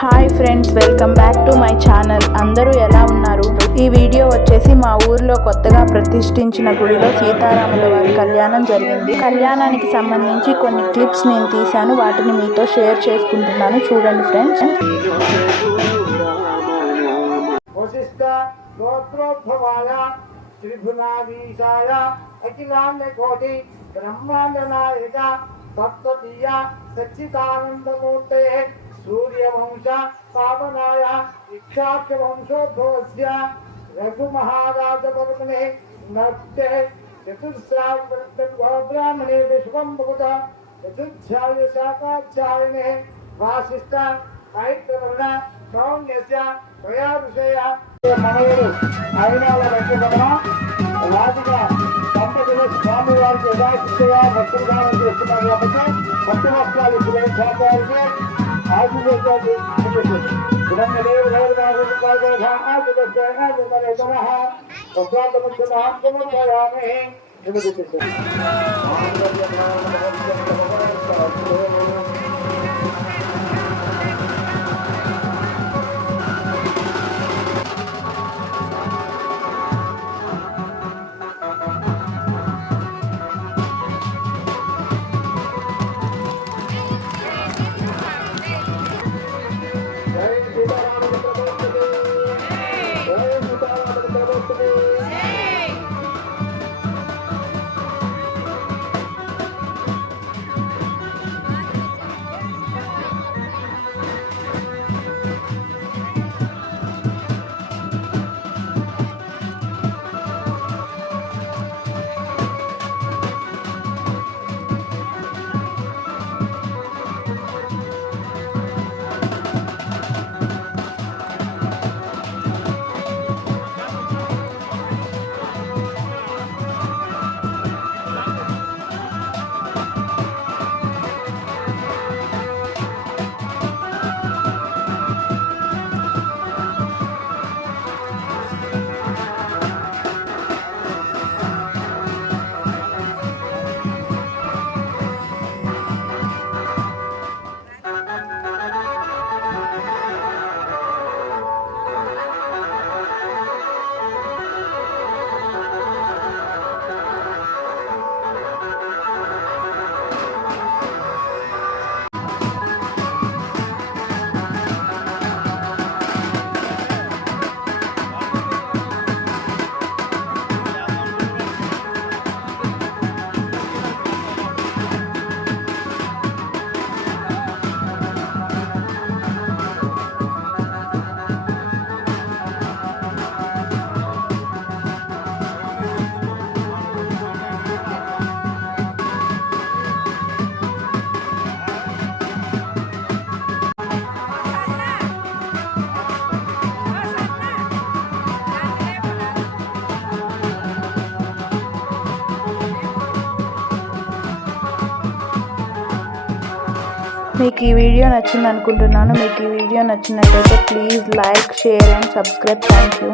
Hi friends, welcome back to my channel. అందరూ ఎలా ఉన్నారు? ఈ వీడియో వచ్చేసి మా ఊర్లో కొత్తగా ప్రతిష్ఠించిన గుడిలో సీతారాముల వారి కళ్యాణం జరిగింది. కళ్యాణానికి సంబంధించి కొన్ని క్లిప్స్ నేను తీశాను, వాటిని మీతో షేర్ చేసుకుంటున్నాను. చూడండి ఫ్రెండ్స్. सूर्यवंश पावनाय इक्षाक्ष वंशोद्भवस्य रघु महाराज वर्मणे नर्ते चतुर्ब्राह्मणे शुभम भगवत चतुर्ध्याय शाकाध्यायने वासिष्ठ साहित्यवर्ण सौम्यस्य त्वया ऋषय मनोरु అయినాల వెంకటరమణ రాజుగా సంపదలు స్వామివారికి యథాశక్తిగా భక్తులుగానం చేస్తున్నారు కాబట్టి భక్తి వస్త్రాలు ఇప్పుడే స్వామివారికి ఆశీర్వదించాలి. మీకు ఈ వీడియో నచ్చింది అనుకుంటున్నాను. మీకు ఈ వీడియో నచ్చినట్లయితే please like, share and subscribe. Thank you.